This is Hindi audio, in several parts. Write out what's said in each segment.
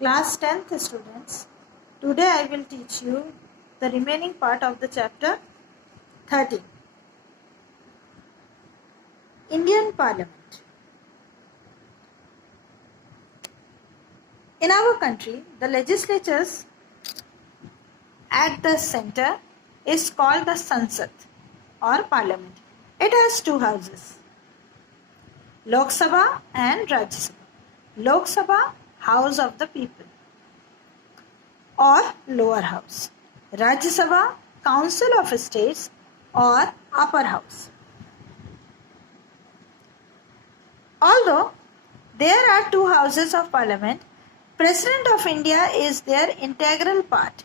Class 10th students, today I will teach you the remaining part of the chapter 13. Indian Parliament. In our country, the legislatures at the center is called the Sansad or Parliament. It has two houses, Lok Sabha and Rajya Sabha. Lok Sabha, House of the People or lower house. Rajya Sabha, Council of States or upper house. Although there are two houses of parliament, President of India is their integral part.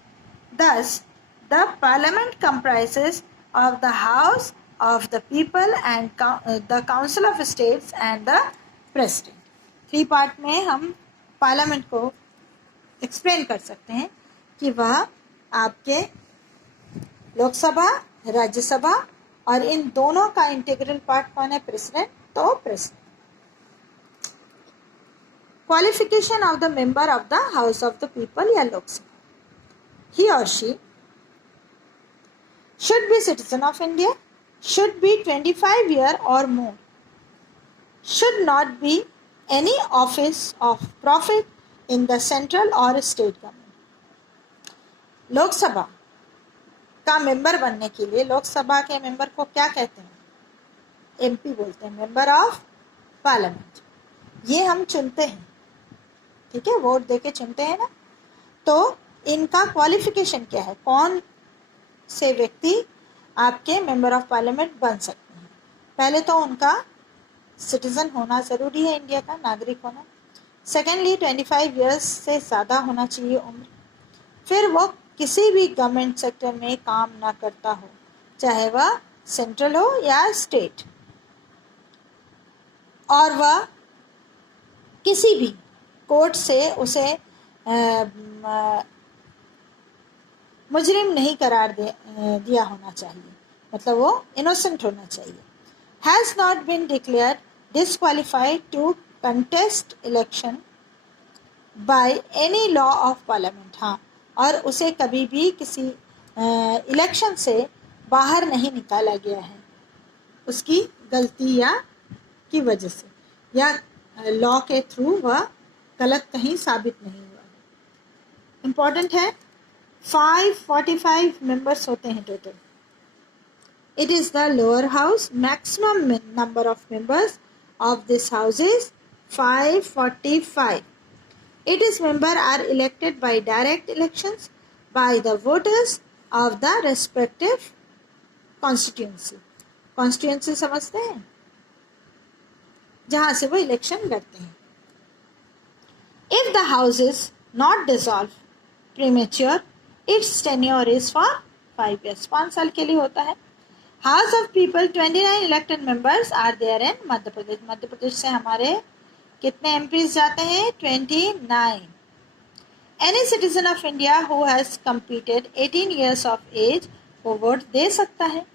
Thus, the parliament comprises of the House of the People and the Council of States and the President. 3 part में हम पार्लियामेंट को एक्सप्लेन कर सकते हैं कि वह आपके लोकसभा, राज्यसभा और इन दोनों का इंटीग्रल पार्ट कौन है? प्रेसिडेंट. तो president. Qualification of the member of the house of the people या लोकसभा. ही और she should be citizen of India, should be 25 years or more, should not be any office of profit in the central or state government. Lok Sabha का मेंबर बनने के लिए, लोकसभा के मेंबर को क्या कहते हैं? एमपी बोलते हैं, मेंबर ऑफ पार्लियामेंट. ये हम चुनते हैं, ठीक है, वोट देके चुनते हैं ना. तो इनका क्वालिफिकेशन क्या है? कौन से व्यक्ति आपके मेंबर ऑफ पार्लियामेंट बन सकते हैं? पहले तो उनका सिटीजन होना ज़रूरी है, इंडिया का नागरिक होना. सेकेंडली 25 इयर्स से ज़्यादा होना चाहिए उम्र. फिर वो किसी भी गवर्नमेंट सेक्टर में काम ना करता हो, चाहे वह सेंट्रल हो या स्टेट, और वह किसी भी कोर्ट से उसे मुजरिम नहीं करार दिया होना चाहिए, मतलब वो इनोसेंट होना चाहिए. Has not been declared disqualified to contest election by any law of parliament. हाँ, और उसे कभी भी किसी इलेक्शन से बाहर नहीं निकाला गया है उसकी गलती या की वजह से, या लॉ के थ्रू वह गलत कहीं साबित नहीं हुआ. इम्पॉर्टेंट है. 545 मेंबर्स होते हैं total. It is the lower house. Maximum number of members of this house is 545. Its members are elected by direct elections by the voters of the respective constituency. Constituency समझते हैं? जहाँ से वो इलेक्शन करते हैं. If the house is not dissolved premature, its tenure is for 5 years. 5 साल के लिए होता है. House of people 29 elected members are there in Madhya Pradesh. Madhya Pradesh से हमारे कितने एमपीज जाते हैं? 29. Any citizen of India who has completed 18 years of age वो वोट दे सकता है.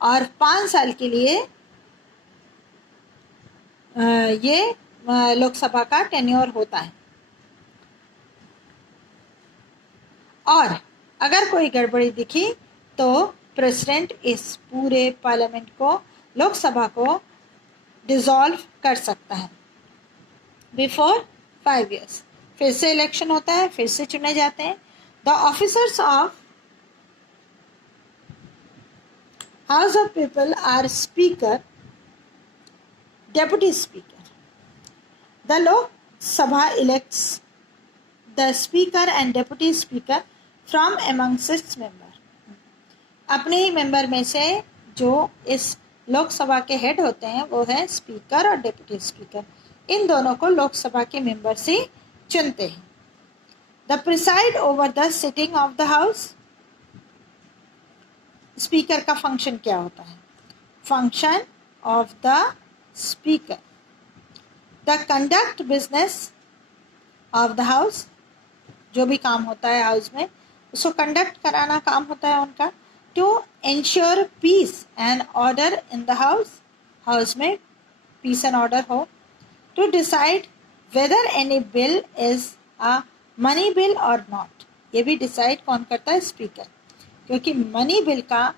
और 5 साल के लिए ये लोकसभा का टेन्योर होता है. और अगर कोई गड़बड़ी दिखी तो प्रेसिडेंट इस पूरे पार्लियामेंट को, लोकसभा को डिसॉल्व कर सकता है बिफोर 5 इयर्स. फिर से इलेक्शन होता है, फिर से चुने जाते हैं. The officers of house of people are speaker, deputy speaker. The Lok Sabha elects the speaker and deputy speaker from amongst its member. अपने ही मेंबर में से जो इस लोकसभा के हेड होते हैं वो है स्पीकर और डेप्यूटी स्पीकर. इन दोनों को लोकसभा के मेंबर से चुनते हैं. The preside over the sitting of the house. Speaker का फंक्शन क्या होता है? Function of the speaker the conduct business of the house. जो भी काम होता है हाउस में उसको कंडक्ट कराना काम होता है उनका. To ensure peace and order in the house. House में पीस एंड ऑर्डर हो. To decide whether any bill is a money bill or not, ये भी डिसाइड कौन करता है? स्पीकर, क्योंकि मनी बिल का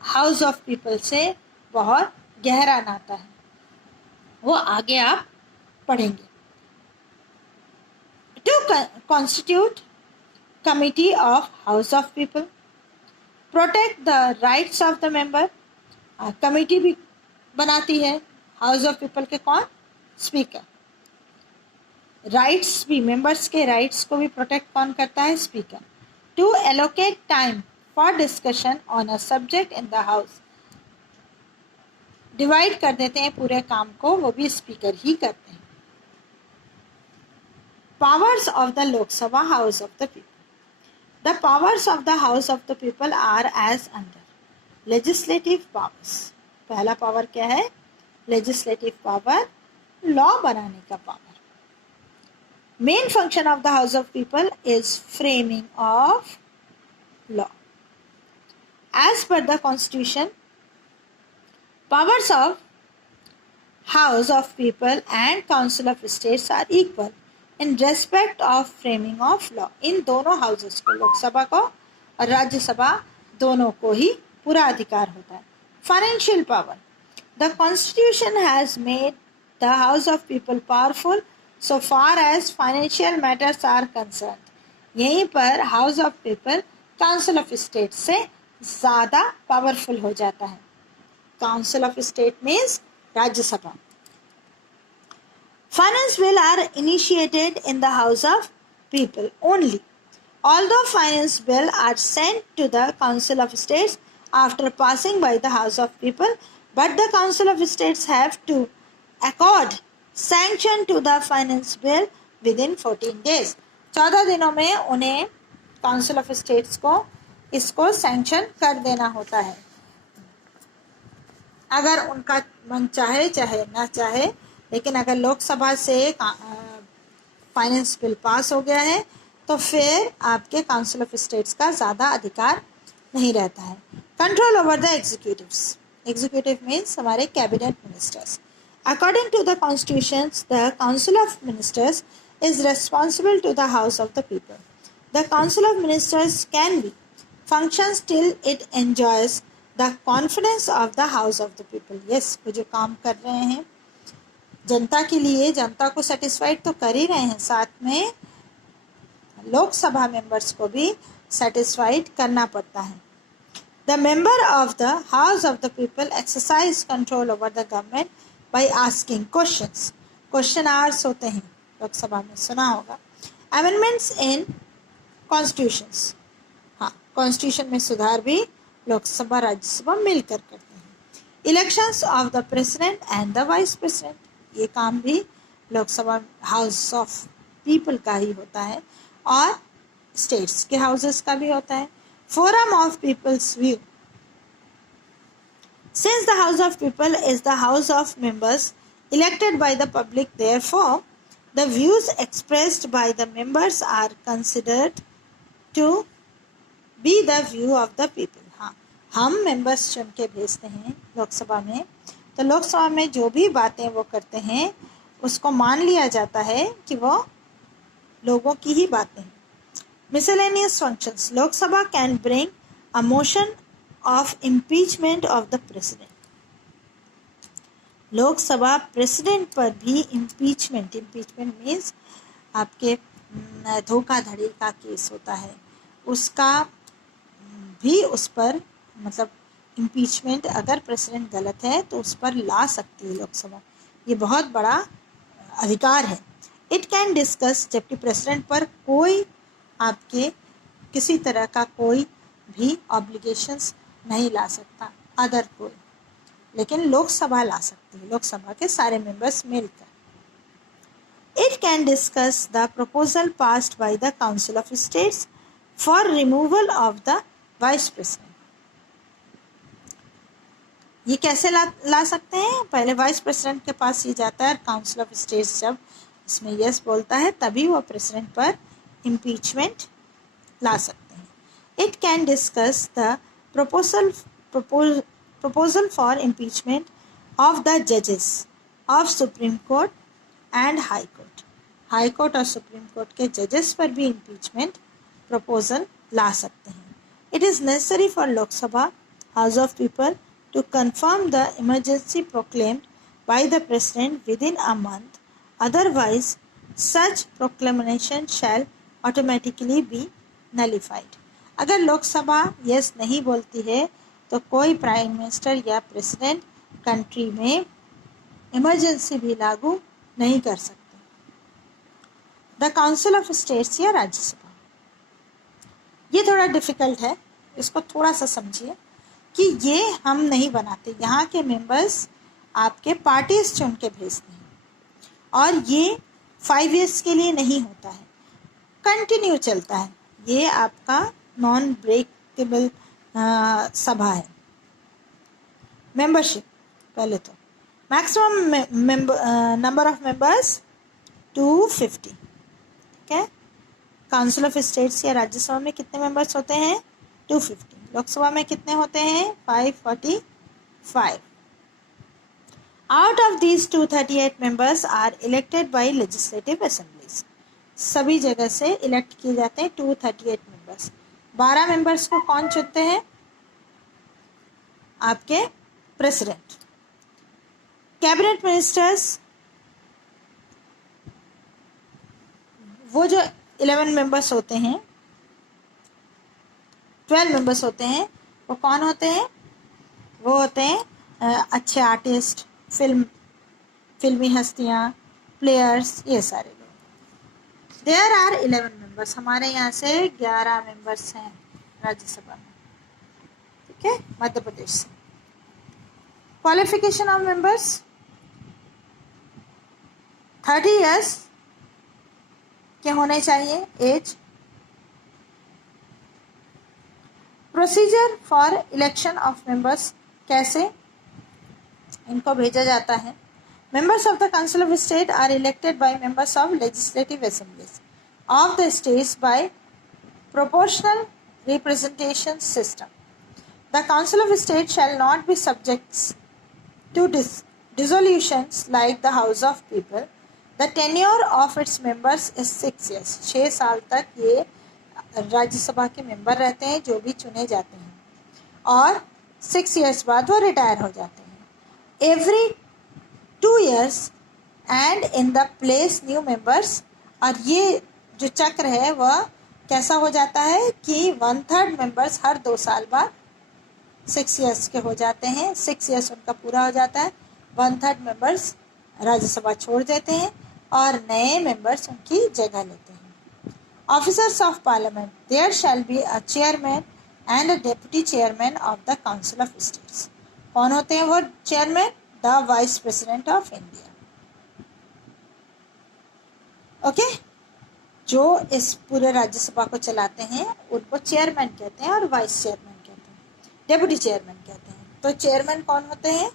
हाउस ऑफ पीपल से बहुत गहरा नाता है, वो आगे आप पढ़ेंगे. To constitute committee of house of people, protect the rights of the member. Committee भी बनाती है हाउस ऑफ पीपल के कौन? स्पीकर. राइट्स भी, मेंबर्स के राइट्स को भी प्रोटेक्ट कौन करता है? Speaker. To allocate time for discussion on a subject in the house, divide कर देते हैं पूरे काम को, वो भी स्पीकर ही करते हैं. Powers of the Lok Sabha house of the people. The powers of the house of the people are as under. Legislative powers, पहला पावर क्या है? लेजिस्लेटिव पावर, लॉ बनाने का power. Main function of the house of people is framing of law. As per the constitution, powers of House of People and Council of States are equal in respect of framing of law. इन दोनों हाउसेस को, लोकसभा को और राज्यसभा दोनों को ही पूरा अधिकार होता है. Financial power, the constitution has made the house of people powerful so far as financial matters are concerned. यहीं पर house of people council of state से ज़्यादा पावरफुल हो जाता है. Council of State means Rajya Sabha. Finance bill are initiated in the House of People only. Although finance bill are sent to the Council of States after passing by the House of People, but the Council of States have to accord sanction to the finance bill within 14 days. 14 दिनों में उन्हें Council of States को इसको सैंक्शन कर देना होता है. अगर उनका मन चाहे चाहे ना चाहे, लेकिन अगर लोकसभा से फाइनेंस बिल पास हो गया है तो फिर आपके काउंसिल ऑफ स्टेट्स का ज़्यादा अधिकार नहीं रहता है. Control over the executives. Executive means हमारे cabinet ministers. According to the constitution, the council of ministers is responsible to the house of the people. The council of ministers can be functions till it enjoys the confidence of the house of the people. Yes, वो जो काम कर रहे हैं जनता के लिए, जनता को सेटिस्फाइड तो कर ही रहे हैं, साथ में लोकसभा मेंबर्स को भी सेटिस्फाइड करना पड़ता है. The member of the house of the people exercise control over the government by asking questions. Question hours होते हैं, लोकसभा में सुना होगा. अमेंडमेंट्स इन कॉन्स्टिट्यूशंस. हाँ, कॉन्स्टिट्यूशन में सुधार भी लोकसभा राज्यसभा मिलकर करते हैं. Elections of the president and the vice president, ये काम भी लोकसभा हाउस ऑफ पीपल का ही होता है और स्टेट्स के हाउसेस का भी होता है. Forum of people's view. Since the house of people is the house of members elected by the public, therefore the views expressed by the members are considered to be the view of the people. हम मेंबर्स चुन के भेजते हैं लोकसभा में, तो लोकसभा में जो भी बातें वो करते हैं उसको मान लिया जाता है कि वो लोगों की ही बातें हैं. Miscellaneous functions. Lok Sabha can bring a motion of impeachment of the president. Lok Sabha president पर भी इम्पीचमेंट मीन्स आपके धोखाधड़ी का केस होता है, उसका भी उस पर मतलब इम्पीचमेंट, अगर प्रेसिडेंट गलत है तो उस पर ला सकती है लोकसभा. ये बहुत बड़ा अधिकार है. इट कैन डिस्कस, जबकि प्रेसिडेंट पर कोई आपके किसी तरह का कोई भी ऑब्लिगेशंस नहीं ला सकता अदर कोई, लेकिन लोकसभा ला सकती है, लोकसभा के सारे मेंबर्स मिलकर. It can discuss the proposal passed by the council of states for removal of the vice president. ये कैसे ला सकते हैं? पहले वाइस प्रेसिडेंट के पास ये जाता है, काउंसिल ऑफ स्टेट्स जब इसमें यस बोलता है तभी वो प्रेसिडेंट पर इम्पीचमेंट ला सकते हैं. It can discuss the proposal for impeachment of the judges of Supreme Court and High Court. High court और सुप्रीम कोर्ट के जजेस पर भी इम्पीचमेंट प्रपोजल ला सकते हैं. It is necessary for Lok Sabha house of people to confirm the emergency proclaimed by the president within a month. Otherwise, such proclamation shall automatically be nullified. अगर लोकसभा यस नहीं बोलती है तो कोई प्राइम मिनिस्टर या प्रेसिडेंट कंट्री में इमरजेंसी भी लागू नहीं कर सकते. द काउंसिल ऑफ स्टेट्स या राज्यसभा, ये थोड़ा डिफिकल्ट है, इसको थोड़ा सा समझिए कि ये हम नहीं बनाते. यहाँ के मेंबर्स आपके पार्टीज चुन के भेजते हैं और ये 5 years के लिए नहीं होता है, कंटिन्यू चलता है. ये आपका नॉन ब्रेकेबल सभा है. मेंबरशिप, पहले तो मैक्सिमम नंबर ऑफ मेंबर्स 250. ठीक है. काउंसिल ऑफ स्टेट्स या राज्यसभा में कितने मेंबर्स होते हैं? 250. लोकसभा में कितने होते हैं? 545. Out of these 238 members are elected by legislative assemblies. सभी जगह से इलेक्ट किए जाते हैं 238 मेंबर्स. 12 मेंबर्स को कौन चुनते हैं? आपके प्रेसिडेंट. कैबिनेट मिनिस्टर्स, वो जो 11 मेंबर्स होते हैं, 12 मेंबर्स होते हैं, वो कौन होते हैं? वो होते हैं अच्छे आर्टिस्ट, फिल्मी हस्तियाँ, प्लेयर्स, ये सारे लोग. There are 11 members. हमारे यहाँ से 11 मेंबर्स हैं राज्यसभा में. ठीक है. मध्य प्रदेश से. क्वालिफिकेशन ऑफ मेंबर्स 30 years के होने चाहिए age. Procedure for election of members, कैसे इनको भेजा जाता है? Members of the council of state are elected by members of legislative assemblies of the states by proportional representation system. The council of state shall not be subjects to dissolutions like the House of People. The tenure of its members is 6 years. 6 साल तक ये राज्यसभा के मेंबर रहते हैं जो भी चुने जाते हैं, और 6 years बाद वो रिटायर हो जाते हैं. Every 2 years and in the place new members. और ये जो चक्र है वह कैसा हो जाता है कि 1/3 मेंबर्स हर 2 साल बाद 6 years के हो जाते हैं. 6 years उनका पूरा हो जाता है, 1/3 मेंबर्स राज्यसभा छोड़ देते हैं और नए मेंबर्स उनकी जगह लेते हैं. Officers of Parliament, there shall be a chairman and a deputy chairman of the Council of States. कौन होते हैं वो chairman? The Vice President of India. Okay. जो इस पूरे राज्यसभा को चलाते हैं उनको चेयरमैन कहते हैं और वाइस चेयरमैन कहते हैं, डेप्यूटी चेयरमैन कहते हैं. तो चेयरमैन कौन होते हैं?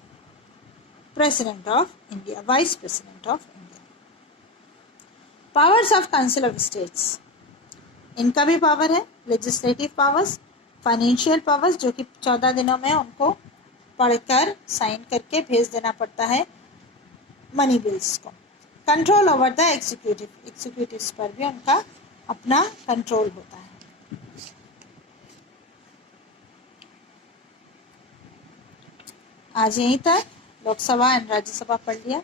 President of India, vice president of India. Powers of council of states, इनका भी पावर है. लेजिस्लेटिव पावर्स, फाइनेंशियल पावर्स, जो कि 14 दिनों में उनको पढ़कर साइन करके भेज देना पड़ता है मनी बिल्स को. Control over the executive, executives पर भी उनका अपना कंट्रोल होता है. आज यहीं तक लोकसभा एंड राज्यसभा पढ़ लिया.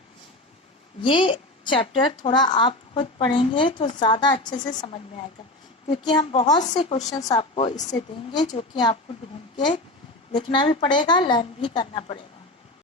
ये चैप्टर थोड़ा आप खुद पढ़ेंगे तो ज़्यादा अच्छे से समझ में आएगा, क्योंकि हम बहुत से क्वेश्चंस आपको इससे देंगे जो कि आपको ढूंढ के लिखना भी पड़ेगा, लर्न भी करना पड़ेगा.